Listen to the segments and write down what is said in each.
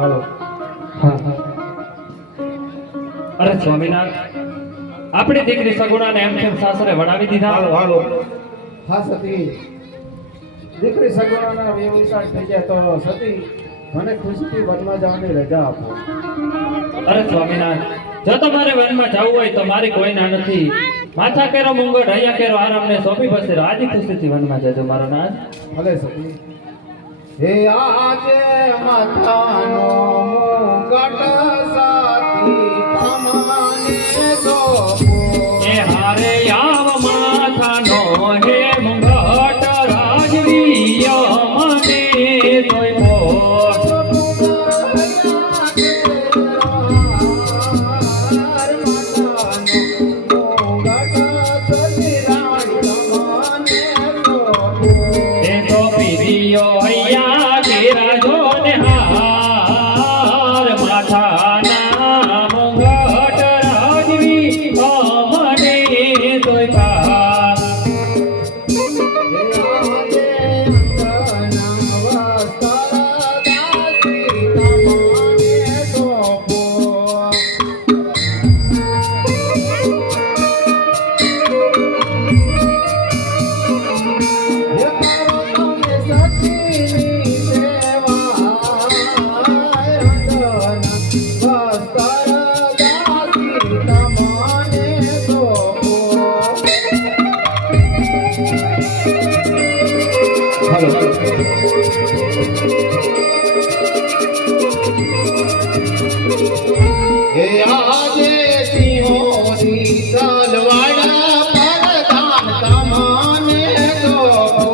હાલો. હા હા. અરે સ્વામિનાથ, આપણી દીકરી સગુણાને એમ કેમ સાસરે વડાવી દીધા? હાલો હાલો. હા સતી, દીકરી સગવડના વ્યવસાય થઈ જાય તો સતી મને ખુશીથી વનમાં જવાની રજા આપો. અરે સ્વામિનાથ, જો તમારે વનમાં જવું હોય તો મારી કોઈ ના નથી. માથા કેરો મુંગટ અહીંયા કેરો આરામને સોંપી બસે રાજી ખુશીથી વનમાં જજો મારો નાથ. ભલે સતી. હે આજે માથાનો મુગટ સાથી તમાને સોંપો. એ હારે આવ માથાનો હે મુંગટ રાજવી મને સોંપો. એ સોંપી દિયો અહીંયા કેરા જોને હાર માથાના મુંગટ રાજવી મને સોંપા. હે આજે સિંહોની તલવાડા પરધાન તમને સોંપો.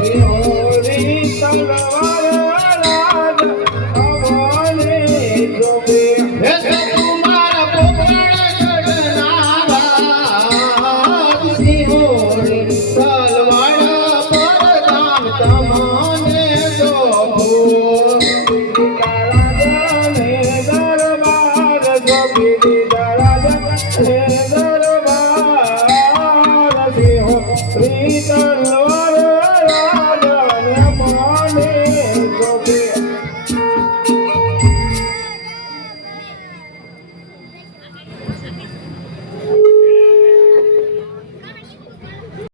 સિંહોની તલવાડા રાજ અમને સોંપે. હે તમારા પોપડ ગઢનારા સિંહોની તલવાડા પરધાન તમને સોંપો. Return